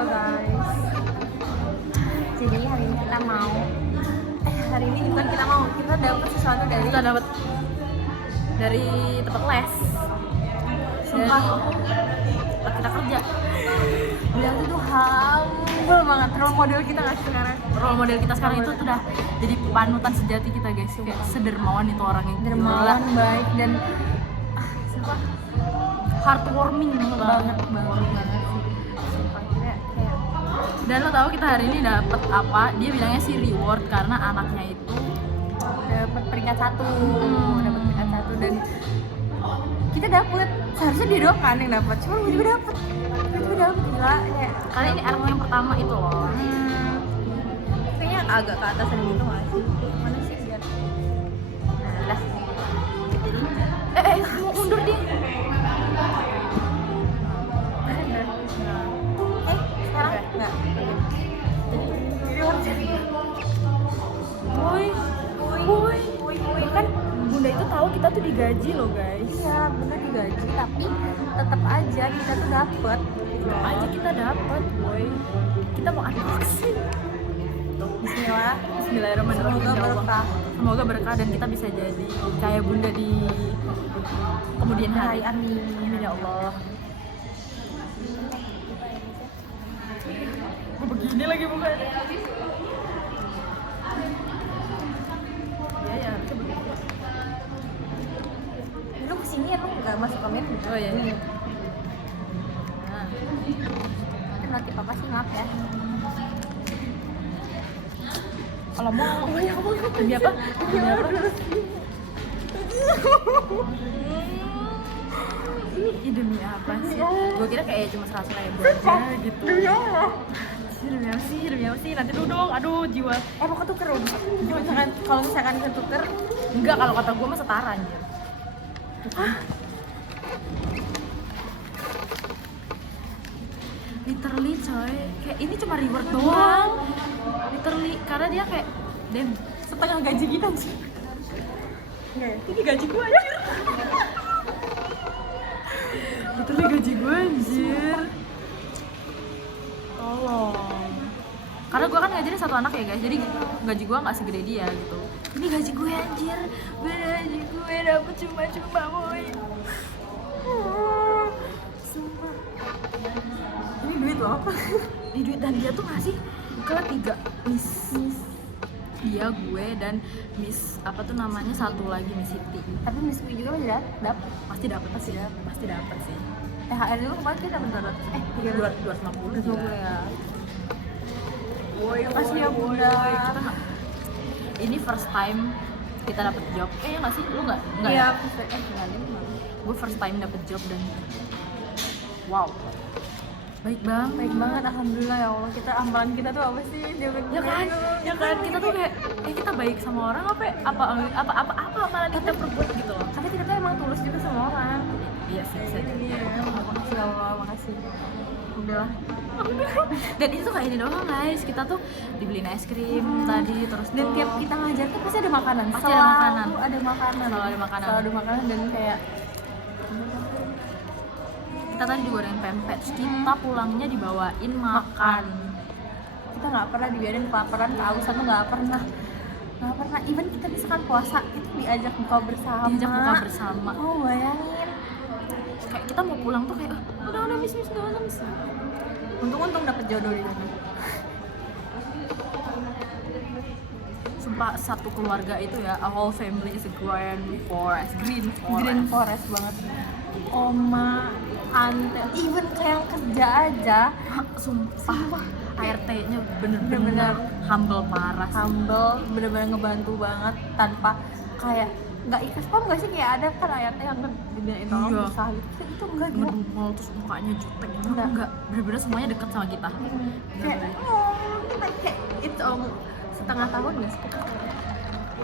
Halo guys. Jadi hari ini kita mau hari ini bukan kita dapat sesuatu dari tempat les. Sumpah. Tempat kita kerja. Beliau itu humble banget, role model kita nggak sih sekarang? Role model kita sekarang itu udah jadi panutan sejati kita guys. Kayak sedermawan itu orang yang Dermawan, baik dan sumpah heartwarming banget. Sumpah kayak Dan lo tahu kita hari ini dapat apa? Dia bilangnya sih reward karena anaknya itu dapat peringkat 1, dan kita dapat. Seharusnya dia doang kan yang dapat, cuma gue juga dapat gila kayak kali ini anak yang pertama itu loh. kayaknya agak ke atas gitu nggak sih? Mana sih biar lah Mau undur dia. sekarang nggak Woi, kan bunda itu tahu kita tuh digaji loh guys. iya bener digaji tapi tetap aja kita tuh dapet Kita dapat, boy. Kita mau unboxing. Bismillahirrahmanirrahim. Semoga Ya Allah. berkah. Semoga berkah dan kita bisa jadi kayak bunda di kemudian hari. Amin. Ya Allah. Begini lagi mukanya. Ya, harusnya begitu. Lu kesini ya, lu nggak masuk kamera? Oh iya. Nah, Nanti papa sih maaf ya. kalau mau demi apa? Demi apa? Ini demi apa sih? Gue kira kayak cuma 100.000 aja gitu. Demi apa sih? Nanti dulu dong. Aduh, jiwa. Mau ketuker loh. Kalau misalkan ketuker, Enggak, kalau kata gue mah setara aja. Literally coy, kayak ini cuma reward doang. Literally, karena dia kayak setengah gaji kita sih. Nggak, ini gaji gue ya. Literally gaji gue anjir. Tolong. Karena gue kan ngajarin satu anak ya guys, jadi gaji gue nggak segede dia gitu. Ini gaji gue anjir, gaji gue dapet cuma boy. Sumpah. Ini duit lo apa? Ini duit dan dia tuh ngasih ke 3 miss. Dia, gue, dan miss apa tuh namanya satu lagi Miss Siti. Tapi Miss Wi juga masih dapat. Pasti dapat sih. THR dulu kemarin kita dapat 250 ya. Woi, makasih ya bunda. Ini first time kita dapet job. Ya nggak sih? Lu nggak Iya, ya? Gue first time dapet job dan wow, baik banget. Alhamdulillah ya Allah. Amalan kita tuh apa sih? Ya kan kita tuh kayak kita baik sama orang apa amalan kita perbuat gitu loh. Tapi kita tuh emang tulus juga sama orang. Iya sih. Makasih ya Allah, makasih. Udah. Dan itu kayak ini doang guys, kita tuh dibeliin es krim tadi terus Dan tuh, tiap kita ngajar tuh pasti ada makanan. Pasti ada makanan. Selalu ada makanan dan kayak kita tadi digorengin pempek, terus kita pulangnya dibawain makan. Kita nggak pernah dibiarin kelaparan, kehausan tuh nggak pernah. Even kita misalkan puasa itu diajak buka bersama. Oh bayangin. Kayak kita mau pulang tuh kayak udah miss. Untung dapet jodoh di sana. Sumpah satu keluarga itu ya, a whole family is a green forest Banget. Oma, tante, even kayak yang kerja aja. Sumpah. ART-nya bener-bener humble parah. Bener-bener ngebantu banget tanpa kayak nggak ikhlas paham nggak sih, kayak ada kan ART yang dibilang tolong bisa gitu, itu enggak gitu. Ngedumel terus mukanya jutek enggak, bener-bener semuanya deket sama kita. Kayak kita kayak itu setengah tahun nggak sih?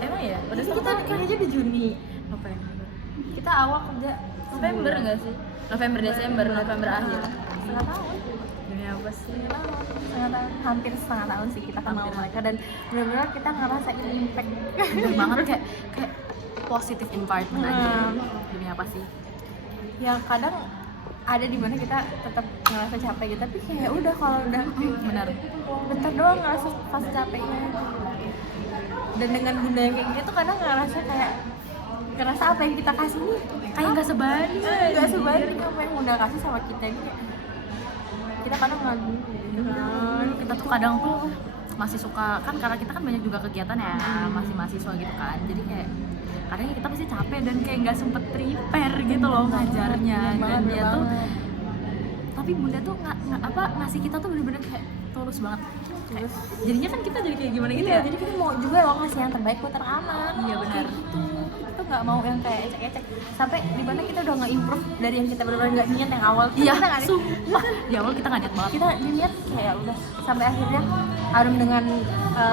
Emang ya? Udah kita nikah aja di Juni. November. Kita awal kerja November nggak sih? November akhir. setengah tahun. Dunia apa sih? Hampir setengah tahun sih kita kenal mereka, dan benar-benar kita ngerasain impact. Bener banget kayak positive environment aja. Dunia apa sih? Yang kadang ada di mana kita tetap ngerasa capek gitu, tapi kayak udah kalau udah benar. bentar doang ngerasa fase capeknya. Dan dengan bunda yang kayak gitu kadang ngerasa apa yang kita kasih nih Kayak nggak sebanding. nggak sebanding apa yang bunda kasih sama kita ini. Kita kadang ngagum gitu kan. Kita tuh kadang tuh masih suka kan, karena kita kan banyak juga kegiatan ya, masih mahasiswa gitu kan, jadi kayak kadang kita pasti capek dan kayak nggak sempet prepare gitu loh ngajarnya. Dan dia tuh tapi bunda tuh ngasih kita tuh bener-bener kayak tulus banget. Terus Jadinya kan kita jadi kayak gimana gitu iya, ya. jadi kita mau juga loh ngasih yang terbaik buat anak-anak. Iya, benar. Gitu. Kita tuh nggak mau yang kayak ecek-ecek. Sampai di mana kita udah nge-improve dari yang kita benar-benar nggak niat yang awal. Iya, Kita nggak niat. sumpah. Di awal kita nggak niat banget. Kita niat kayak udah sampai akhirnya Arum dengan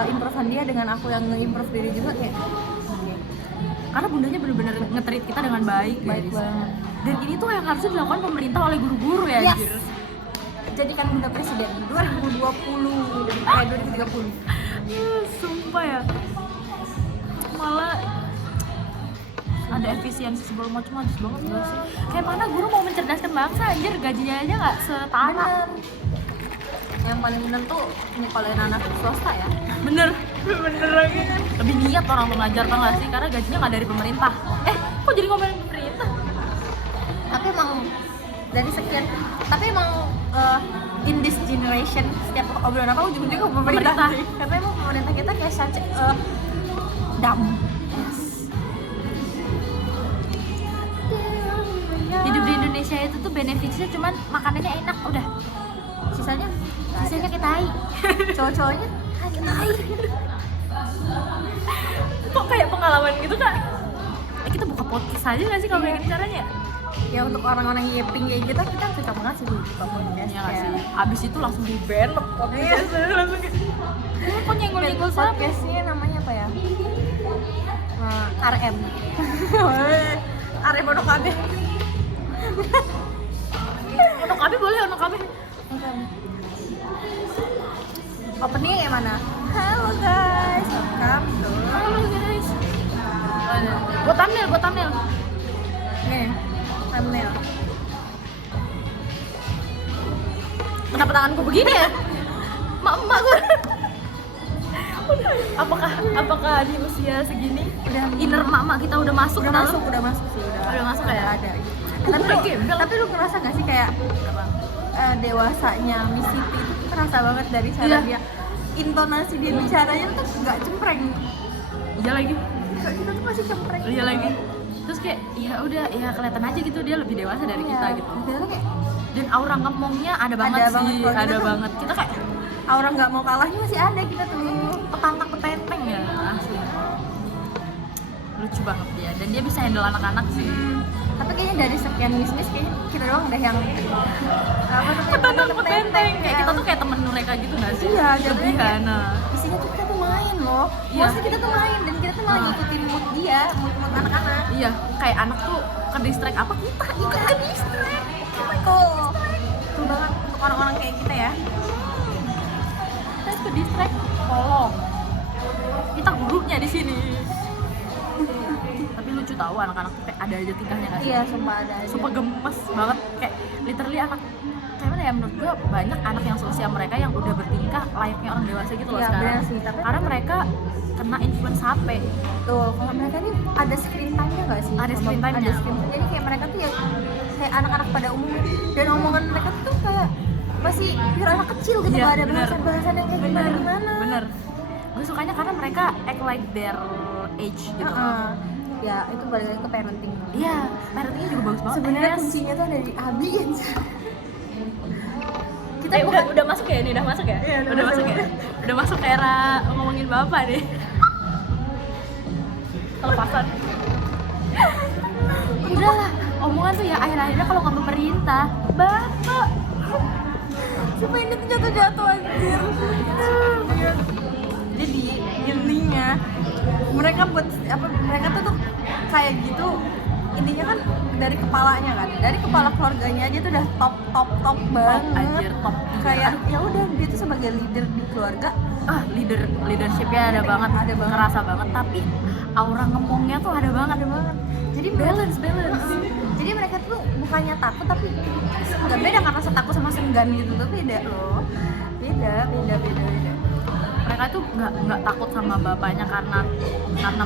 improvean dia, dengan aku yang nge-improve diri juga kayak Karena bundanya bener-bener nge-treat kita dengan baik baik guys. banget. Dan ini tuh yang harusnya dilakukan pemerintah oleh guru-guru ya. Yes. anjir. Jadikan bunda presiden 2020 kayak 2030. Sumpah ya. Malah ada efisiensi segala macam habis banget gak sih? Kayak mana guru mau mencerdaskan bangsa, anjir gajinya aja nggak setara. Yang paling bener tuh nyekolahin anak swasta ya. Bener lagi kan. Lebih niat orang tuh ngajar kan nggak sih? Karena gajinya nggak dari pemerintah. Kok jadi ngomongin pemerintah? Tapi emang dari sekian, tapi emang in this generation setiap obrolan apa ujung-ujungnya ke pemerintah. Karena emang pemerintah kita kayak dumb. Hidup di Indonesia itu tuh benefitnya cuman makanannya enak udah. Sisanya Kita tai. cowok-cowoknya kita Kok kayak pengalaman gitu kak? Kita buka podcast aja nggak sih kalau kayak gitu caranya? ya untuk orang-orang yeping kayak gitu kita cocok banget sih buka podcast Ya nggak ya. sih. Abis itu langsung di ban podcast. Langsung kayak, kok nyenggol-nyenggol siapa? Podcastnya namanya apa ya? RM. RM Onokabe. Onokabe boleh, Onokabe. Openingnya kayak mana? Halo guys, welcome to Halo guys. Buat thumbnail. nih thumbnail. Kenapa tanganku begini ya? Mak gue. Apakah di usia segini Udah inner mak kita udah masuk udah dalam? masuk sih Udah masuk ya? ada. Gembel. Tapi lu ngerasa gak sih kayak dewasanya Miss Siti itu kerasa banget dari cara Iya. dia intonasi dia bicaranya tuh nggak cempreng. Iya lagi. Kita tuh masih cempreng. Iya lagi. Terus kayak ya udah ya kelihatan aja gitu dia lebih dewasa dari kita gitu. Dia tuh kayak Dan aura ngomongnya ada banget Ada sih, banget. Kalau ada kita tuh- banget. Kita kayak orang nggak mau kalahnya masih ada kita tuh. petantang petenteng ya asli. Lucu banget dia dan dia bisa handle anak-anak sih. Tapi kayaknya dari sekian Miss kayaknya kita doang deh yang apa tuh Petantang petenteng kayak kita tuh kayak temen mereka gitu nggak sih? Iya, lebihan. isinya tuh kita tuh main loh. Iya. Maksudnya kita tuh main dan kita tuh malah ngikutin mood dia, mood anak-anak. Iya, kayak anak tuh ke distract apa kita ikut ke distract. Tuh. Tuh banget untuk orang-orang kayak kita ya. Kita ke distract, tolong. Kita gurunya di sini. Tapi lucu tahu anak-anak tuh kayak ada aja tingkahnya nggak sih? Iya, sumpah ada aja. Sumpah gemes banget kayak literally anak kayak mana ya menurut gue banyak anak yang seusia mereka yang udah bertingkah layaknya orang dewasa gitu loh Iya, sekarang. bener sih, tapi- Karena mereka kena influence HP. Tuh, kalau mereka nih ada screen time-nya nggak sih? Ada screen time-nya. Ada screen time. Jadi kayak mereka tuh ya kayak anak-anak pada umumnya dan omongan mereka tuh kayak masih pure anak kecil gitu, Iya, nggak ada bener. bahasan-bahasan yang kayak gimana-gimana. Bener. Gue sukanya karena mereka act like their age gitu. Heeh. Ya, itu balik lagi ke parenting. Iya, parentingnya juga bagus banget. Sebenarnya Yes. kuncinya tuh ada di Abi ya. Kita Udah masuk ya ini, udah masuk ya? Iya, udah udah masuk masuk. ya? Udah masuk ke era ngomongin bapak nih. Kelepasan. Udahlah, omongan tuh ya akhir-akhirnya kalau nggak pemerintah, bapak. supaya ini tuh jatuh-jatuh anjir. Jadi intinya mereka buat apa, mereka tuh kayak gitu, intinya kan dari kepalanya kan, dari kepala keluarganya aja tuh udah top banget. Anjir, top. Kayak ya udah dia tuh sebagai leader di keluarga. Leadershipnya ada banget, kerasa banget. Tapi aura ngomongnya tuh ada banget. Jadi Balance. Jadi mereka tuh bukannya takut tapi nggak beda kan rasa takut sama segan gitu tuh beda loh. Beda. Mereka tuh nggak takut sama bapaknya karena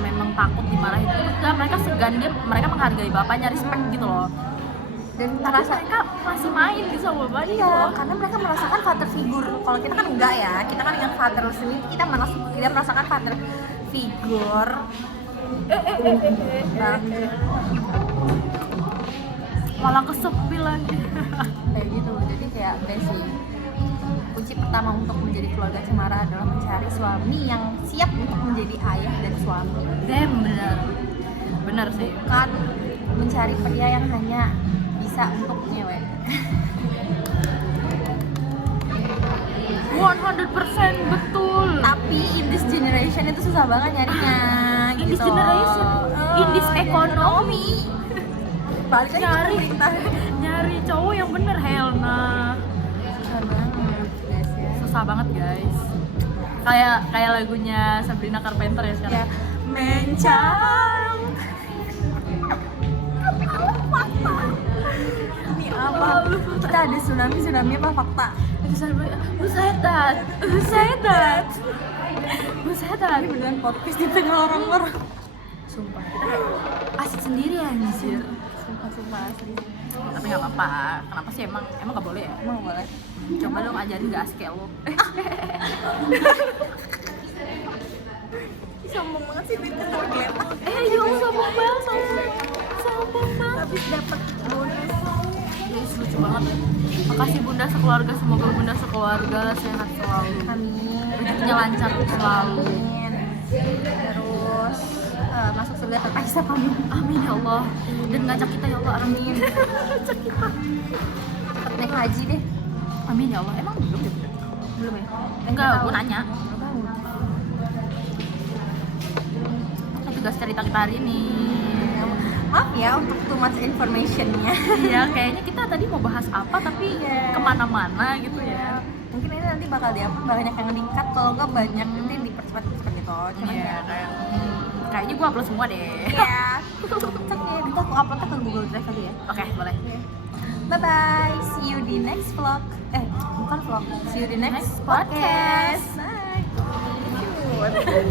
memang takut dimarahin. Enggak, mereka segan, mereka menghargai bapaknya, respect gitu loh. Dan Tapi mereka masih main gitu sama bapaknya gitu iya, loh. karena mereka merasakan father figure. Kalau kita kan enggak ya, kita kan yang father sendiri, kita merasakan father figure. Banget. Malah kesepi lagi. Kayak gitu, jadi kayak basic. Kunci pertama untuk menjadi keluarga cemara adalah mencari suami yang siap untuk menjadi ayah dan suami. Bener sih. Bukan mencari pria yang hanya bisa untuk nyewe. 100% betul. Tapi in this generation itu susah banget nyarinya. In this gitu. generation, in this economy, Balik lagi ke nyari pemerintah. nyari cowok yang bener, hell nah. Susah banget guys ya. Susah banget guys. Kayak lagunya Sabrina Carpenter ya sekarang. Ya, mencang. Ini apa? Kita ada tsunami apa fakta? Who said that? Ini beneran podcast di tengah orang-orang. Sumpah, kita asik sendiri anjir. Sumpah asli. Tapi nggak apa-apa. Kenapa sih emang nggak boleh ya? Emang boleh? Coba dong ajarin gak asik kayak lo. Sombong banget sih duitnya sama geletak. Sombong banget. Habis dapat bonus. Guys, lucu banget. Makasih Bunda sekeluarga, semoga Bunda sekeluarga sehat selalu. Amin. Rezekinya lancar selalu. Amin. Terus masuk surga tanpa hisab, amin. Amin ya Allah. Dan ngajak kita ya Allah, amin. Naik haji deh. Amin ya Allah. Emang belum ya? Belum ya? Enggak, gue nanya. Nggak tahu. Itu guys cerita kita hari ini. Maaf ya untuk too much information-nya. Iya, kayaknya kita tadi mau bahas apa tapi Iya. kemana-mana gitu ya. Mungkin ini nanti bakal banyak yang di-cut, kalau nggak banyak nanti dipercepat gitu. Cuman Iya, ya. kayaknya gue upload semua deh. Iya. Cek ya, kita aku upload ke Google Drive kali ya. Oke, boleh. Bye bye. See you di next vlog. Bukan vlog. See you di next Next podcast. podcast. Bye.